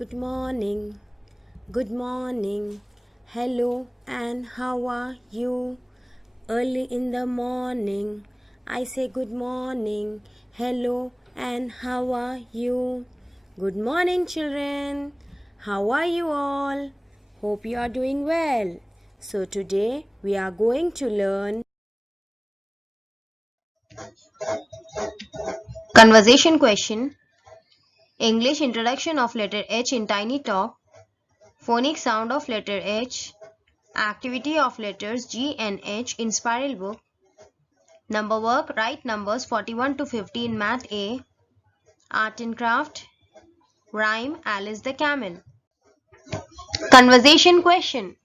Good morning. Good morning. Hello and how are you? Early in the morning, I say good morning. Hello and how are you? Good morning, children. How are you all? Hope you are doing well. So, today we are going to learn Conversation question. English introduction of letter H in Tiny Talk. Phonic sound of letter H. Activity of letters G and H in Spiral Book. Number work. Write numbers 41 to 50 in Math A. Art and craft. Rhyme Alice the Camel. Conversation question.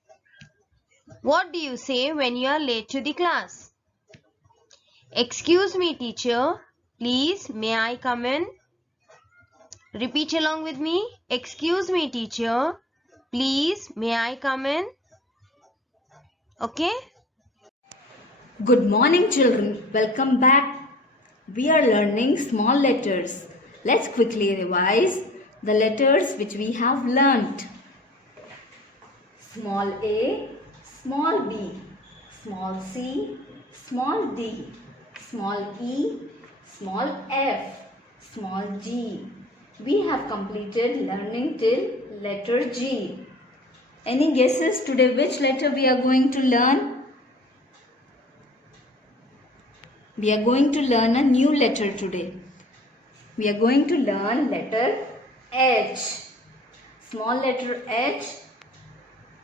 What do you say when you are late to the class? Excuse me, teacher. Please, may I come in? Repeat along with me. Excuse me, teacher. Please, may I come in? Okay? Good morning, children. Welcome back. We are learning small letters. Let's quickly revise the letters which we have learnt. Small a, small b, small c, small d, small e, small f, small g. We have completed learning till letter G. Any guesses today which letter we are going to learn? We are going to learn a new letter today. We are going to learn letter H. Small letter H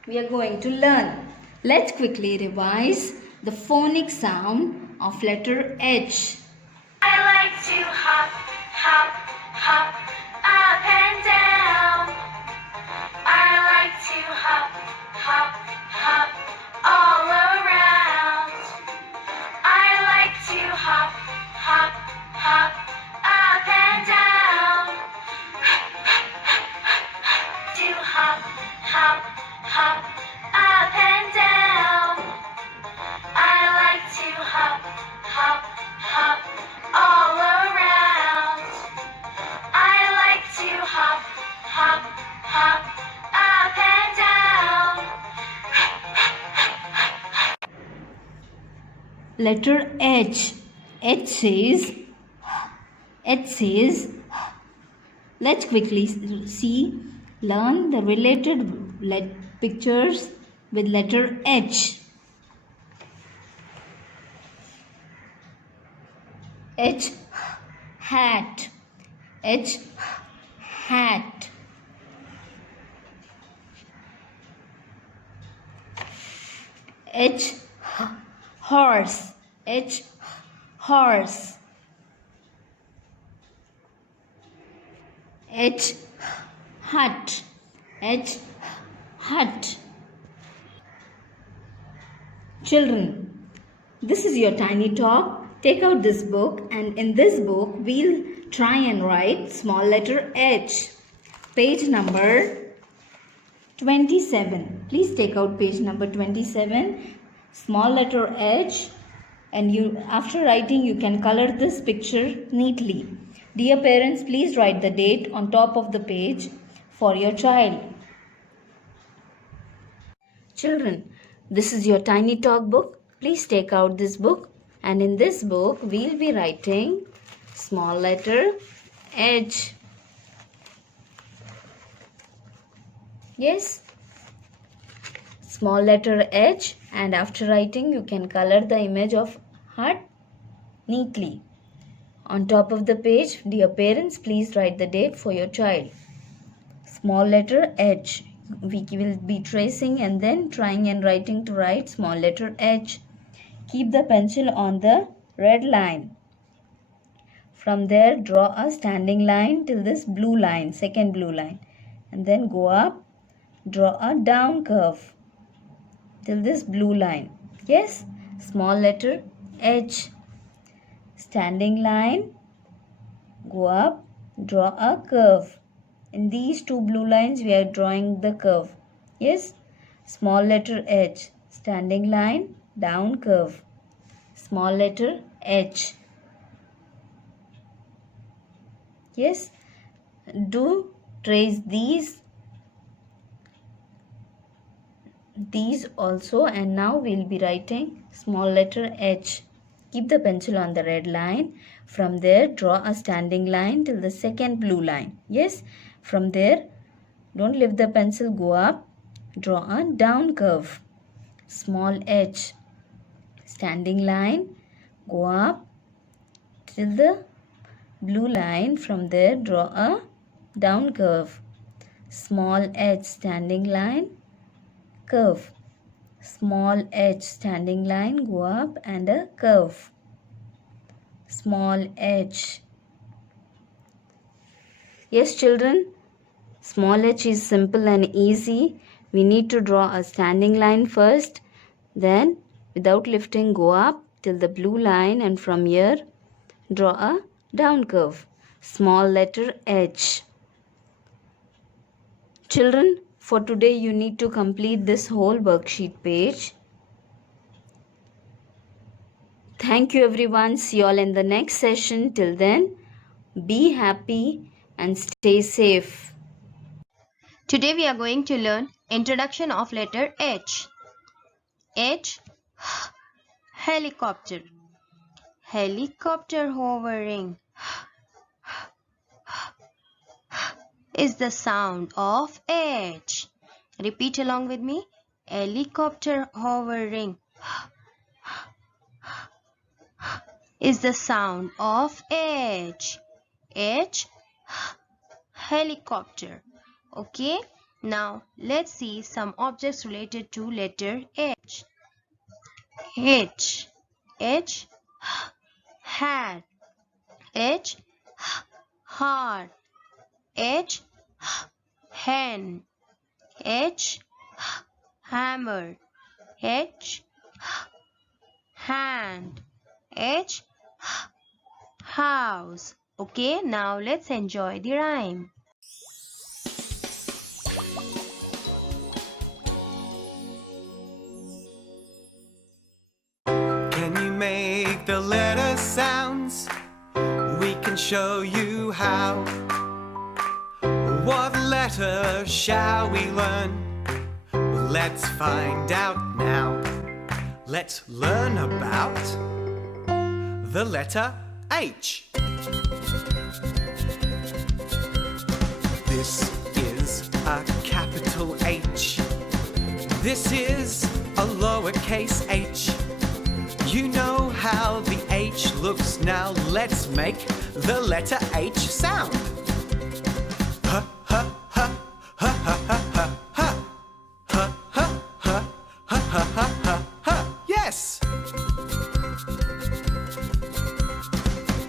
we are going to learn. Let's quickly revise the phonic sound of letter H. I like to hop, hop, hop, up and down. I like to hop, hop, hop, all around. I like to hop, hop, hop, up and down. To hop, hop, hop, up and down. I like to hop, hop, hop, all around. I like to hop, hop, hop, up and down. Letter H. H says, let's quickly learn the related pictures with letter H. H, hat. H, hat. H, horse. H, horse. H, hut. H, hut. Children, this is your tiny talk. Take out this book, and in this book we'll try and write small letter H. Page number 27. Please take out page number 27. Small letter H, and after writing you can color this picture neatly. Dear parents, please write the date on top of the page for your child. Children, this is your tiny talk book. Please take out this book, and in this book we'll be writing small letter H. Yes, small letter H, and after writing you can color the image of heart neatly. On top of the page, dear parents, please write the date for your child. Small letter H. We will be tracing and then trying and writing to write small letter H. Keep the pencil on the red line. From there, draw a standing line till this blue line, second blue line. And then go up, draw a down curve till this blue line. Yes, small letter H. Standing line, go up, draw a curve. In these two blue lines we are drawing the curve. Yes, small letter H. Standing line, down curve. Small letter H. Yes, do trace these these also, and now we'll be writing small letter H. Keep the pencil on the red line. From there, draw a standing line till the second blue line. Yes, from there, don't lift the pencil, go up. Draw a down curve. Small H. Standing line, go up till the blue line. From there, draw a down curve. Small H, standing line, curve. Small H, standing line, go up and a curve. Small H. Yes, children, small h is simple and easy. We need to draw a standing line first. Then, without lifting, go up till the blue line, and from here, draw a down curve. Small letter H. Children, for today you need to complete this whole worksheet page. Thank you everyone. See you all in the next session. Till then, be happy and stay safe. Today we are going to learn introduction of letter H. H. Helicopter. Helicopter hovering is the sound of H. Repeat along with me. Helicopter hovering is the sound of H. H. Helicopter. Okay. Now let's see some objects related to letter H. H. H. Hat. H. Heart. H. Hen. H. Hammer. H. Hand. H. House. Okay, now let's enjoy the rhyme. Can you make the letter sounds? We can show you how. What letter shall we learn? Let's find out now. Let's learn about the letter H. This is a capital H. This is a lowercase h. You know how the H looks. Now let's make the letter H sound. Ha ha ha ha ha ha ha ha ha ha ha ha ha ha. Yes.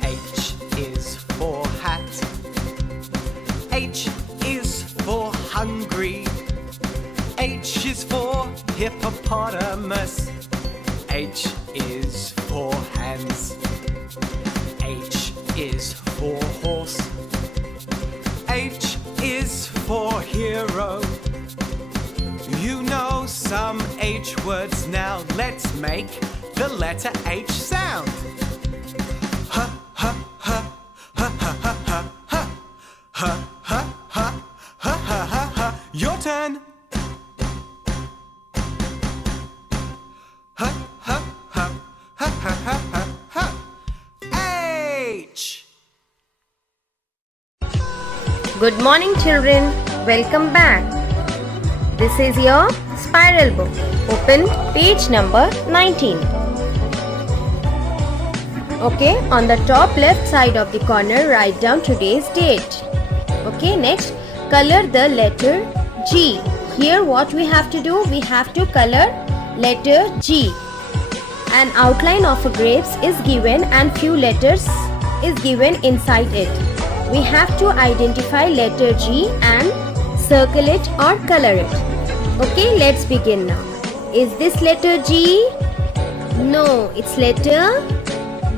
H is for hat. H is for hungry. H is for hippopotamus. H is for hands. H is for horse. H is for hero. You know some H words. Now let's make the letter H sound. Ha ha ha ha ha ha ha ha ha ha ha ha ha ha. Your turn. Ha ha ha ha ha ha ha ha. H. Good morning children, welcome back. This is your spiral book. Open page number 19. Okay, on the top left side of the corner write down today's date. Okay, next color the letter G. Here what we have to do, we have to color letter G. An outline of a grapes is given and few letters is given inside it. We have to identify letter G and circle it or color it. Okay, let's begin now. Is this letter G? No, it's letter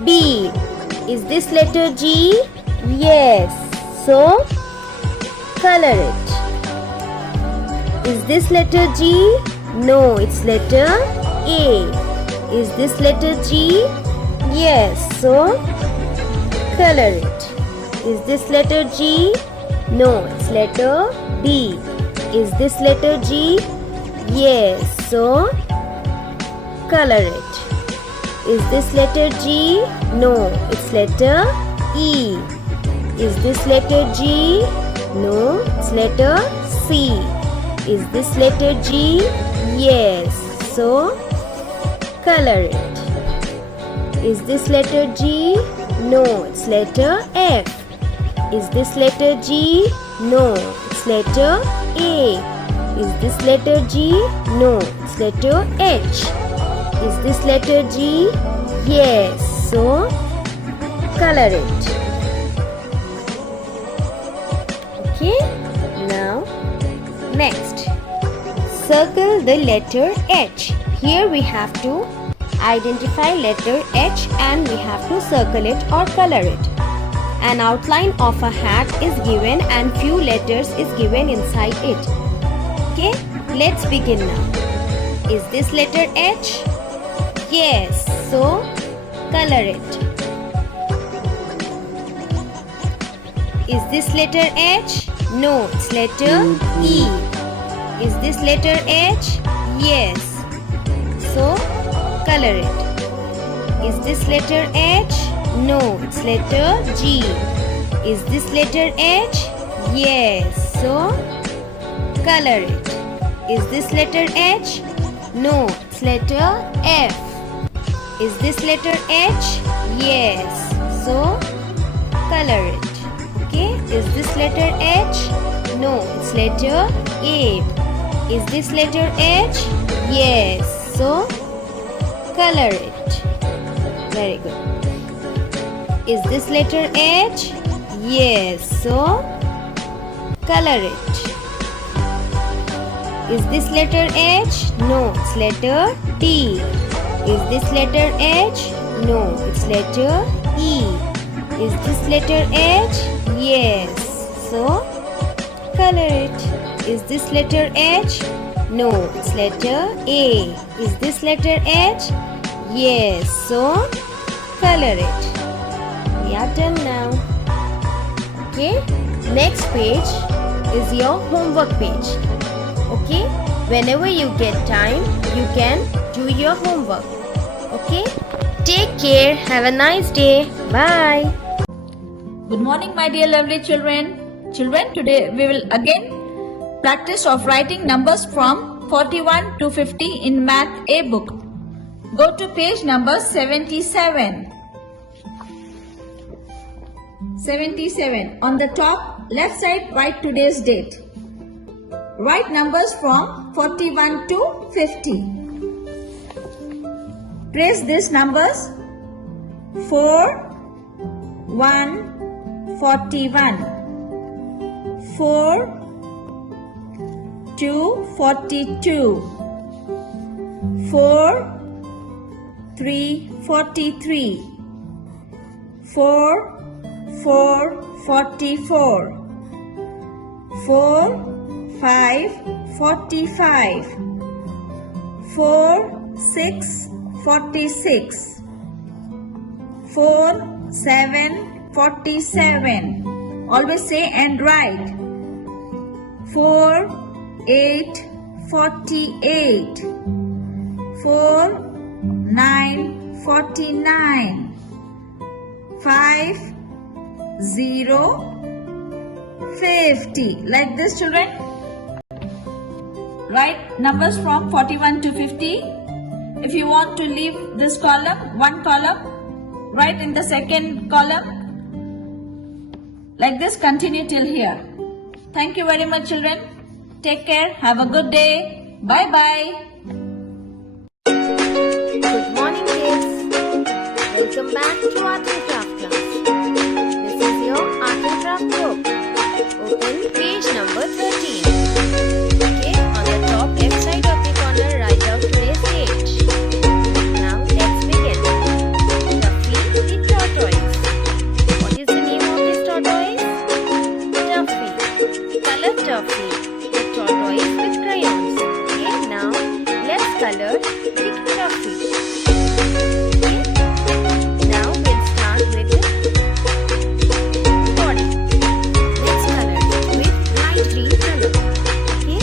B. Is this letter G? Yes. So, color it. Is this letter G? No, it's letter A. Is this letter G? Yes. So, color it. Is this letter G? No, it's letter B. Is this letter G? Yes. So color it. Is this letter G? No, it's letter E. Is this letter G? No, it's letter C. Is this letter G? Yes. So color it. Is this letter G? No, it's letter F. Is this letter G? No, it's letter A. Is this letter G? No, it's letter H. Is this letter G? Yes. So color it. Okay. Now next, circle the letter H. Here we have to identify letter H and we have to circle it or color it. An outline of a hat is given and few letters is given inside it. Okay, let's begin now. Is this letter H? Yes, so color it. Is this letter H? No, it's letter E. Is this letter H? Yes, so color it. Is this letter H? No, it's letter G. Is this letter H? Yes, so color it. Is this letter H? No, it's letter F. Is this letter H? Yes, so color it. Okay, is this letter H? No, it's letter A. Is this letter H? Yes, so color it. Very good. Is this letter H? Yes, so color it. Is this letter H? No, it's letter T. Is this letter H? No, it's letter E. Is this letter H? Yes, so color it. Is this letter H? No, it's letter A. Is this letter H? Yes, so color it. We are done now. Okay, next page is your homework page. Okay, whenever you get time, you can do your homework. Okay, take care. Have a nice day. Bye. Good morning, my dear lovely children. Children, today we will again practice of writing numbers from 41 to 50 in Math A book. Go to page number 77. 77. On the top left side, write today's date. Write numbers from 41 to 50. Trace these numbers. 4, 1, 41. 4, 2, 42. 4, 3, 43. 4, 4, 44. 4, 5, 45. 4, 6, 46. 4, 7, 47. Always say and write. 4, 8, 48. 4, 9, 49. 5, 0, 50. Like this, children. Write numbers from 41 to 50. If you want to leave this column, one column, write in the second column. Like this, continue till here. Thank you very much, children. Take care. Have a good day. Bye-bye. Good morning, kids. Welcome back to Art and Craft class. This is your Art and Craft book. Open page number 13. Okay, on the top left side of the corner, write out today's date. Now, let's begin. Tuffy the tortoise. What is the name of this tortoise? Tuffy. Color Tuffy, the tortoise with crayons. Okay, now let's color the Tuffy. Okay, now we'll start with the body. Let's color it with light green color. Okay.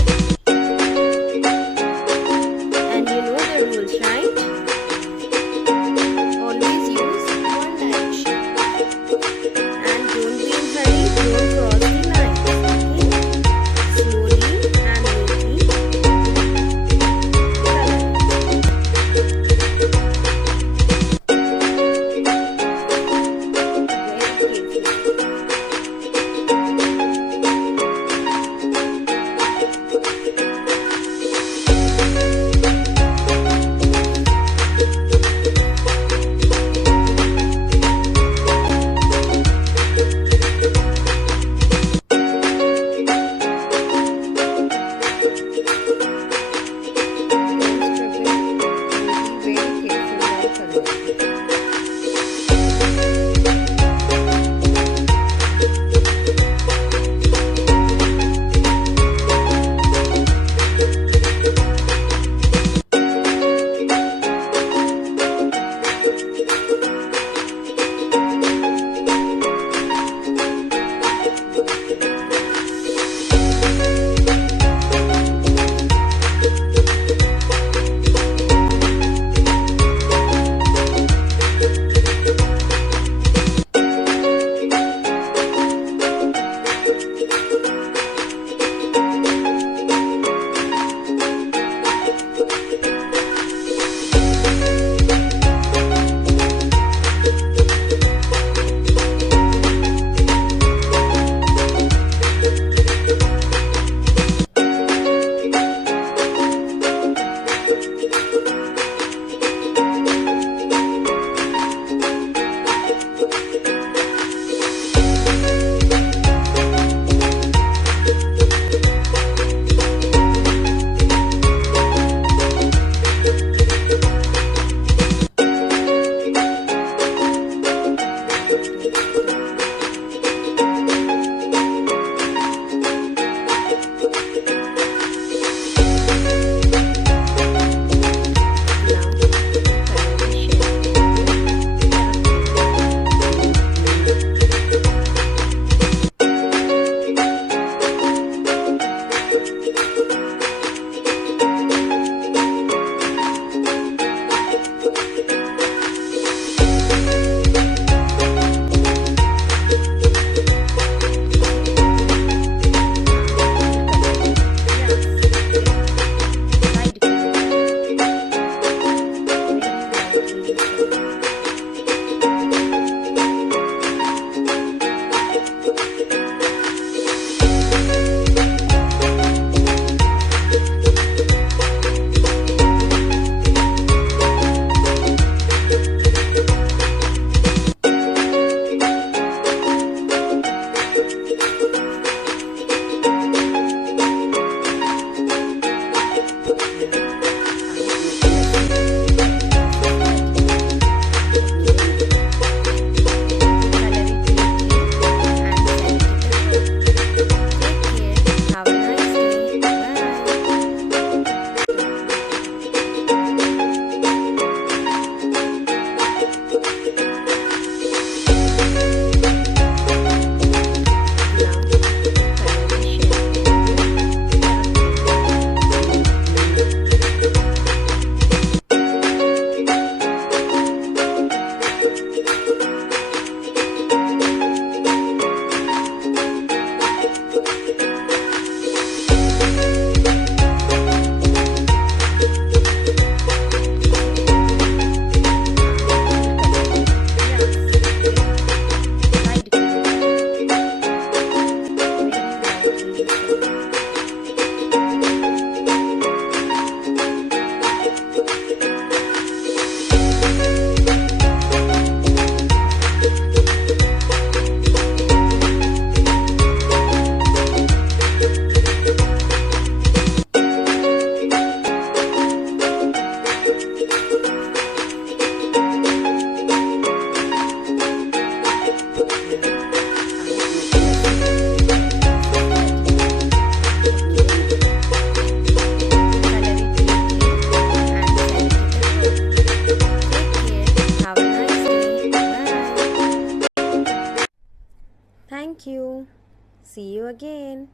again.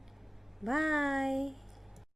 Bye.